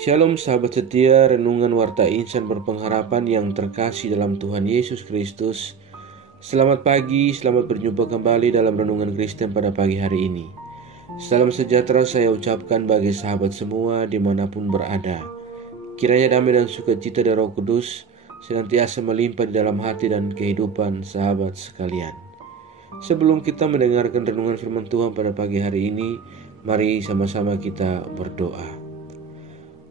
Shalom sahabat setia, renungan Warta Insan Berpengharapan yang terkasih dalam Tuhan Yesus Kristus. Selamat pagi, selamat berjumpa kembali dalam Renungan Kristen pada pagi hari ini. Salam sejahtera saya ucapkan bagi sahabat semua dimanapun berada. Kiranya damai dan sukacita dari Roh Kudus senantiasa melimpah di dalam hati dan kehidupan sahabat sekalian. Sebelum kita mendengarkan renungan firman Tuhan pada pagi hari ini, mari sama-sama kita berdoa.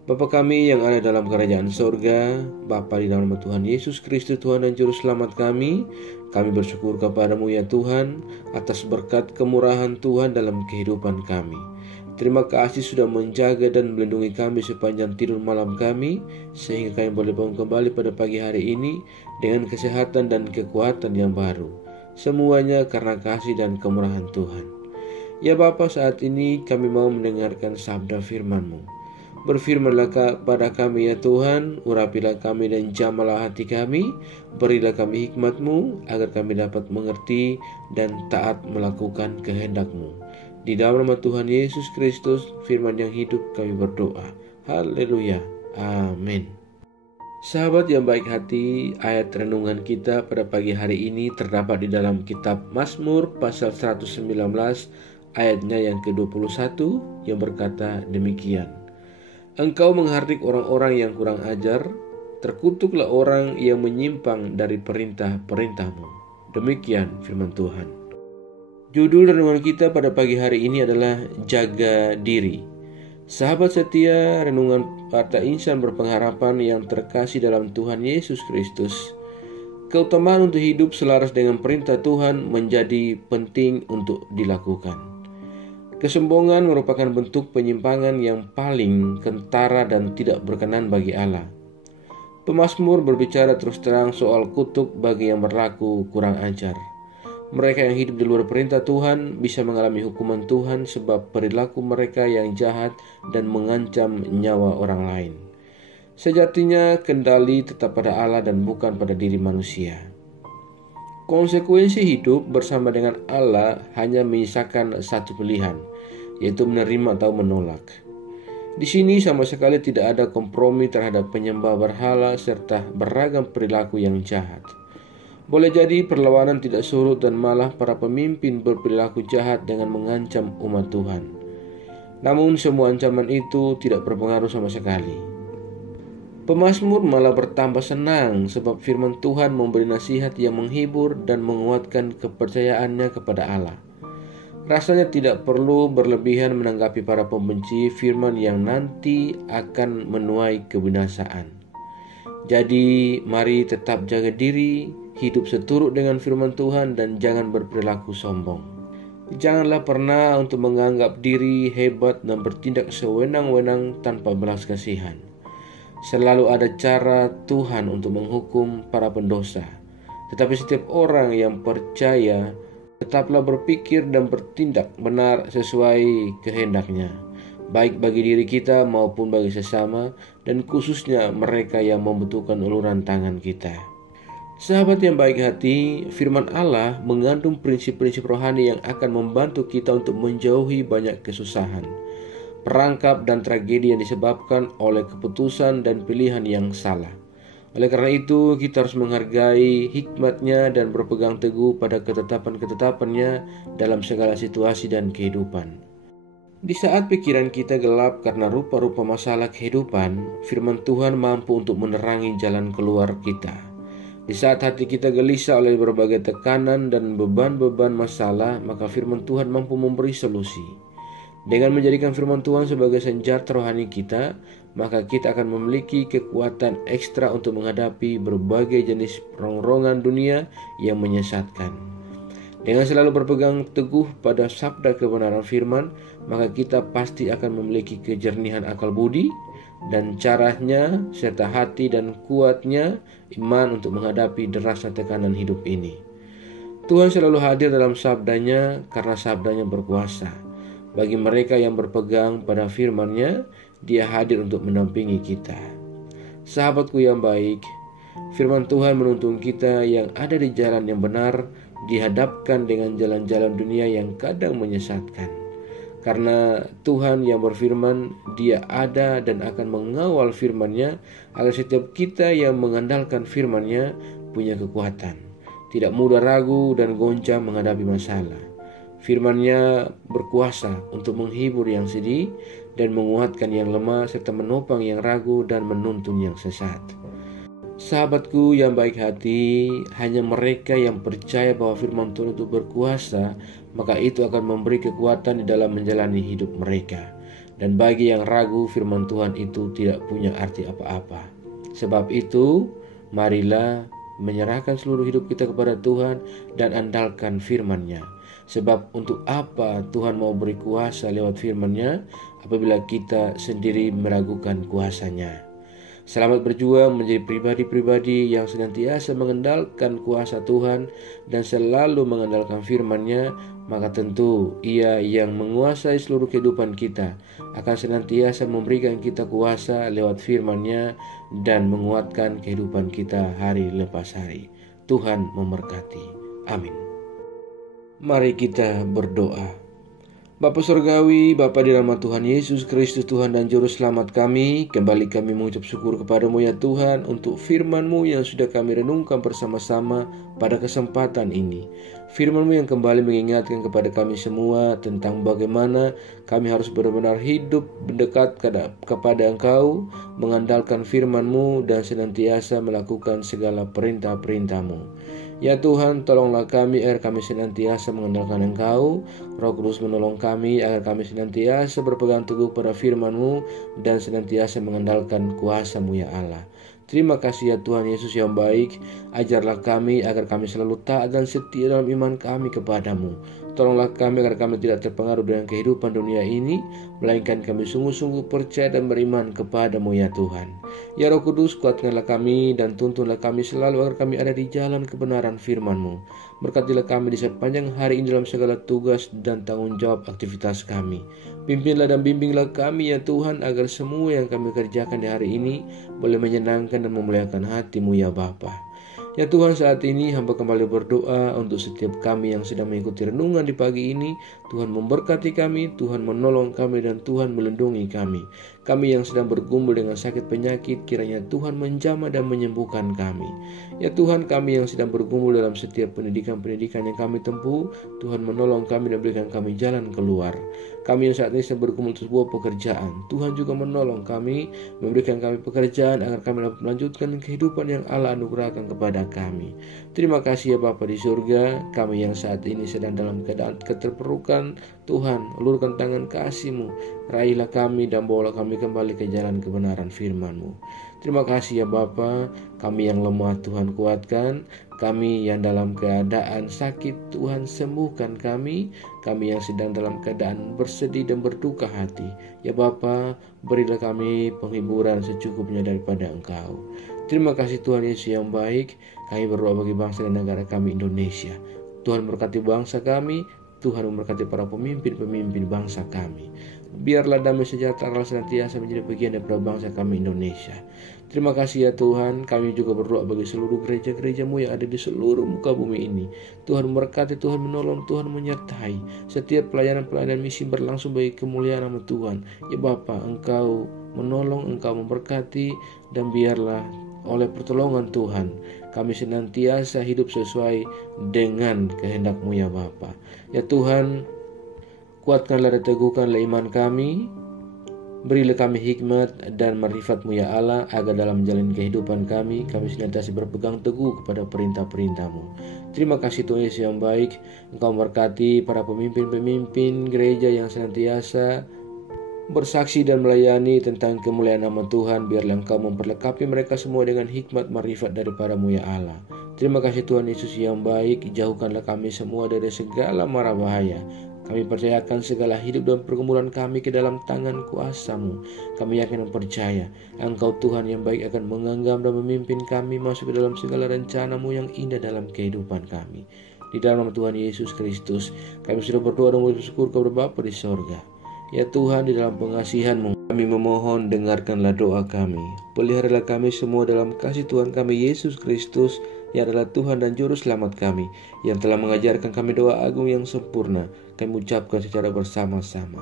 Bapa kami yang ada dalam kerajaan sorga, Bapa di dalam nama Tuhan Yesus Kristus, Tuhan dan Juru Selamat kami bersyukur kepadamu ya Tuhan atas berkat kemurahan Tuhan dalam kehidupan kami. Terima kasih sudah menjaga dan melindungi kami sepanjang tidur malam kami, sehingga kami boleh bangun kembali pada pagi hari ini dengan kesehatan dan kekuatan yang baru. Semuanya karena kasih dan kemurahan Tuhan. Ya Bapa, saat ini kami mau mendengarkan sabda firman-Mu. Berfirmanlah kepada kami ya Tuhan, urapilah kami dan jamalah hati kami, berilah kami hikmat-Mu agar kami dapat mengerti dan taat melakukan kehendak-Mu. Di dalam nama Tuhan Yesus Kristus, firman yang hidup kami berdoa. Haleluya. Amin. Sahabat yang baik hati, ayat renungan kita pada pagi hari ini terdapat di dalam kitab Mazmur pasal 119 ayatnya yang ke-21 yang berkata demikian. Engkau menghardik orang-orang yang kurang ajar, terkutuklah orang yang menyimpang dari perintah-perintah-Mu. Demikian firman Tuhan. Judul renungan kita pada pagi hari ini adalah Jaga Diri. Sahabat setia, renungan Warta Insan Berpengharapan yang terkasih dalam Tuhan Yesus Kristus. Keutamaan untuk hidup selaras dengan perintah Tuhan menjadi penting untuk dilakukan. Kesombongan merupakan bentuk penyimpangan yang paling kentara dan tidak berkenan bagi Allah. Pemazmur berbicara terus terang soal kutuk bagi yang berlaku kurang ajar. Mereka yang hidup di luar perintah Tuhan bisa mengalami hukuman Tuhan sebab perilaku mereka yang jahat dan mengancam nyawa orang lain. Sejatinya kendali tetap pada Allah dan bukan pada diri manusia. Konsekuensi hidup bersama dengan Allah hanya menyisakan satu pilihan, yaitu menerima atau menolak. Di sini sama sekali tidak ada kompromi terhadap penyembah berhala serta beragam perilaku yang jahat. Boleh jadi perlawanan tidak surut dan malah para pemimpin berperilaku jahat dengan mengancam umat Tuhan. Namun semua ancaman itu tidak berpengaruh sama sekali. Pemazmur malah bertambah senang sebab firman Tuhan memberi nasihat yang menghibur dan menguatkan kepercayaannya kepada Allah. Rasanya tidak perlu berlebihan menanggapi para pembenci firman yang nanti akan menuai kebinasaan. Jadi mari tetap jaga diri, hidup seturut dengan firman Tuhan dan jangan berperilaku sombong. Janganlah pernah untuk menganggap diri hebat dan bertindak sewenang-wenang tanpa belas kasihan. Selalu ada cara Tuhan untuk menghukum para pendosa. Tetapi setiap orang yang percaya tetaplah berpikir dan bertindak benar sesuai kehendaknya, baik bagi diri kita maupun bagi sesama, dan khususnya mereka yang membutuhkan uluran tangan kita. Sahabat yang baik hati, firman Allah mengandung prinsip-prinsip rohani yang akan membantu kita untuk menjauhi banyak kesusahan, perangkap dan tragedi yang disebabkan oleh keputusan dan pilihan yang salah. Oleh karena itu, kita harus menghargai hikmat-Nya dan berpegang teguh pada ketetapan-ketetapan-Nya dalam segala situasi dan kehidupan. Di saat pikiran kita gelap karena rupa-rupa masalah kehidupan, firman Tuhan mampu untuk menerangi jalan keluar kita. Di saat hati kita gelisah oleh berbagai tekanan dan beban-beban masalah, maka firman Tuhan mampu memberi solusi. Dengan menjadikan firman Tuhan sebagai senjata rohani kita, maka kita akan memiliki kekuatan ekstra untuk menghadapi berbagai jenis rongrongan dunia yang menyesatkan. Dengan selalu berpegang teguh pada sabda kebenaran firman, maka kita pasti akan memiliki kejernihan akal budi dan caranya serta hati dan kuatnya iman untuk menghadapi derasnya tekanan hidup ini. Tuhan selalu hadir dalam sabdanya karena sabdanya berkuasa. Bagi mereka yang berpegang pada firman-Nya, Dia hadir untuk mendampingi kita. Sahabatku yang baik, firman Tuhan menuntun kita yang ada di jalan yang benar dihadapkan dengan jalan-jalan dunia yang kadang menyesatkan. Karena Tuhan yang berfirman, Dia ada dan akan mengawal firman-Nya agar setiap kita yang mengandalkan firman-Nya punya kekuatan, tidak mudah ragu dan goncang menghadapi masalah. Firman-Nya berkuasa untuk menghibur yang sedih dan menguatkan yang lemah, serta menopang yang ragu dan menuntun yang sesat. Sahabatku yang baik hati, hanya mereka yang percaya bahwa firman Tuhan itu berkuasa, maka itu akan memberi kekuatan di dalam menjalani hidup mereka. Dan bagi yang ragu, firman Tuhan itu tidak punya arti apa-apa. Sebab itu, marilah menyerahkan seluruh hidup kita kepada Tuhan dan andalkan firman-Nya. Sebab untuk apa Tuhan mau beri kuasa lewat firman-Nya apabila kita sendiri meragukan kuasa-Nya? Selamat berjuang menjadi pribadi-pribadi yang senantiasa mengandalkan kuasa Tuhan dan selalu mengandalkan firman-Nya, maka tentu Ia yang menguasai seluruh kehidupan kita akan senantiasa memberikan kita kuasa lewat firman-Nya dan menguatkan kehidupan kita hari lepas hari. Tuhan memberkati. Amin. Mari kita berdoa. Bapa Surgawi, Bapa di dalam Tuhan Yesus Kristus, Tuhan dan Juru Selamat kami, kembali kami mengucap syukur kepada-Mu ya Tuhan untuk firman-Mu yang sudah kami renungkan bersama-sama pada kesempatan ini. Firman-Mu yang kembali mengingatkan kepada kami semua tentang bagaimana kami harus benar-benar hidup mendekat kepada Engkau, mengandalkan firman-Mu dan senantiasa melakukan segala perintah-perintah-Mu. Ya Tuhan, tolonglah kami agar kami senantiasa mengandalkan Engkau. Roh Kudus menolong kami agar kami senantiasa berpegang teguh pada firman-Mu dan senantiasa mengandalkan kuasa-Mu ya Allah. Terima kasih ya Tuhan Yesus yang baik. Ajarlah kami agar kami selalu taat dan setia dalam iman kami kepadamu. Tolonglah kami agar kami tidak terpengaruh dengan kehidupan dunia ini, melainkan kami sungguh-sungguh percaya dan beriman kepadamu ya Tuhan. Ya Roh Kudus, kuatkanlah kami dan tuntunlah kami selalu agar kami ada di jalan kebenaran firman-Mu. Berkatilah kami di sepanjang hari ini dalam segala tugas dan tanggung jawab aktivitas kami. Pimpinlah dan bimbinglah kami ya Tuhan, agar semua yang kami kerjakan di hari ini boleh menyenangkan dan memuliakan hati-Mu ya Bapa. Ya Tuhan, saat ini hamba kembali berdoa untuk setiap kami yang sedang mengikuti renungan di pagi ini. Tuhan memberkati kami, Tuhan menolong kami, dan Tuhan melindungi kami. Kami yang sedang bergumul dengan sakit penyakit, kiranya Tuhan menjamah dan menyembuhkan kami. Ya Tuhan, kami yang sedang bergumul dalam setiap pendidikan-pendidikan yang kami tempuh, Tuhan menolong kami dan berikan kami jalan keluar. Kami yang saat ini sedang bergumul untuk sebuah pekerjaan, Tuhan juga menolong kami, memberikan kami pekerjaan agar kami dapat melanjutkan kehidupan yang Allah anugerahkan kepada kami. Terima kasih ya Bapa di surga. Kami yang saat ini sedang dalam keadaan keterpurukan, Tuhan ulurkan tangan kasih-Mu, raihlah kami dan bawalah kami kembali ke jalan kebenaran firman-Mu. Terima kasih ya Bapa. Kami yang lemah Tuhan kuatkan, kami yang dalam keadaan sakit Tuhan sembuhkan kami, kami yang sedang dalam keadaan bersedih dan berduka hati, ya Bapa, berilah kami penghiburan secukupnya daripada Engkau. Terima kasih Tuhan Yesus yang baik. Kami berdoa bagi bangsa dan negara kami Indonesia. Tuhan berkati bangsa kami, Tuhan memberkati para pemimpin-pemimpin bangsa kami. Biarlah damai sejahtera senantiasa menjadi bagian daripada bangsa kami Indonesia. Terima kasih ya Tuhan. Kami juga berdoa bagi seluruh gereja-gereja-Mu yang ada di seluruh muka bumi ini. Tuhan memberkati, Tuhan menolong, Tuhan menyertai setiap pelayanan-pelayanan misi berlangsung bagi kemuliaan nama Tuhan. Ya Bapa, Engkau menolong, Engkau memberkati, dan biarlah oleh pertolongan Tuhan kami senantiasa hidup sesuai dengan kehendak-Mu ya Bapa. Ya Tuhan, kuatkanlah dan teguhkanlah iman kami. Berilah kami hikmat dan marifat-Mu ya Allah, agar dalam menjalani kehidupan kami senantiasa berpegang teguh kepada perintah-perintah-Mu. Terima kasih Tuhan Yesus yang baik. Engkau memberkati para pemimpin-pemimpin gereja yang senantiasa bersaksi dan melayani tentang kemuliaan nama Tuhan. Biarlah Engkau memperlengkapi mereka semua dengan hikmat marifat daripada-Mu ya Allah. Terima kasih Tuhan Yesus yang baik. Jauhkanlah kami semua dari segala mara bahaya. Kami percayakan segala hidup dan pergumulan kami ke dalam tangan kuasa-Mu. Kami yakin dan percaya Engkau Tuhan yang baik akan mengenggam dan memimpin kami masuk ke dalam segala rencana-Mu yang indah dalam kehidupan kami. Di dalam nama Tuhan Yesus Kristus kami sudah berdoa dan bersyukur kepada Bapa di sorga. Ya Tuhan, di dalam pengasihan-Mu Kami memohon, dengarkanlah doa kami. Peliharalah kami semua dalam kasih Tuhan kami Yesus Kristus, yang adalah Tuhan dan Juru Selamat kami, yang telah mengajarkan kami doa agung yang sempurna. Kami ucapkan secara bersama-sama.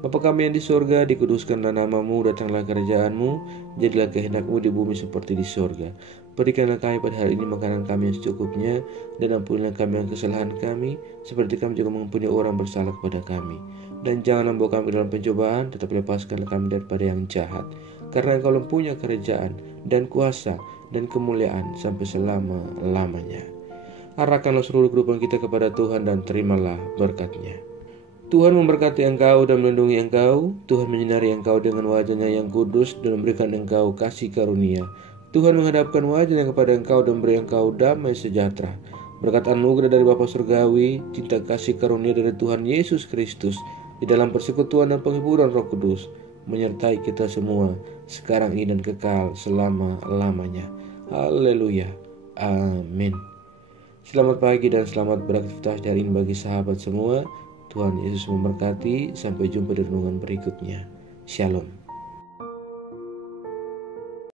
Bapa kami yang di surga, dikuduskanlah namamu, datanglah kerajaan-Mu, jadilah kehendak-Mu di bumi seperti di surga. Berikanlah kami pada hari ini makanan kami yang secukupnya, dan ampunilah kami yang kesalahan kami, seperti kami juga mengampuni orang bersalah kepada kami. Dan janganlah membawa kami dalam pencobaan, tetapi lepaskanlah kami daripada yang jahat. Karena Engkau mempunyai kerajaan dan kuasa dan kemuliaan sampai selama-lamanya. Arahkanlah seluruh kehidupan kita kepada Tuhan dan terimalah berkat-Nya. Tuhan memberkati engkau dan melindungi engkau. Tuhan menyinari engkau dengan wajah-Nya yang kudus dan memberikan engkau kasih karunia. Tuhan menghadapkan wajah-Nya kepada engkau dan beri engkau damai sejahtera. Berkat anugerah dari Bapa Surgawi, cinta kasih karunia dari Tuhan Yesus Kristus, di dalam persekutuan dan penghiburan Roh Kudus, menyertai kita semua, sekarang ini dan kekal selama-lamanya. Haleluya. Amin. Selamat pagi dan selamat beraktivitas hari ini bagi sahabat semua. Tuhan Yesus memberkati. Sampai jumpa di renungan berikutnya. Shalom.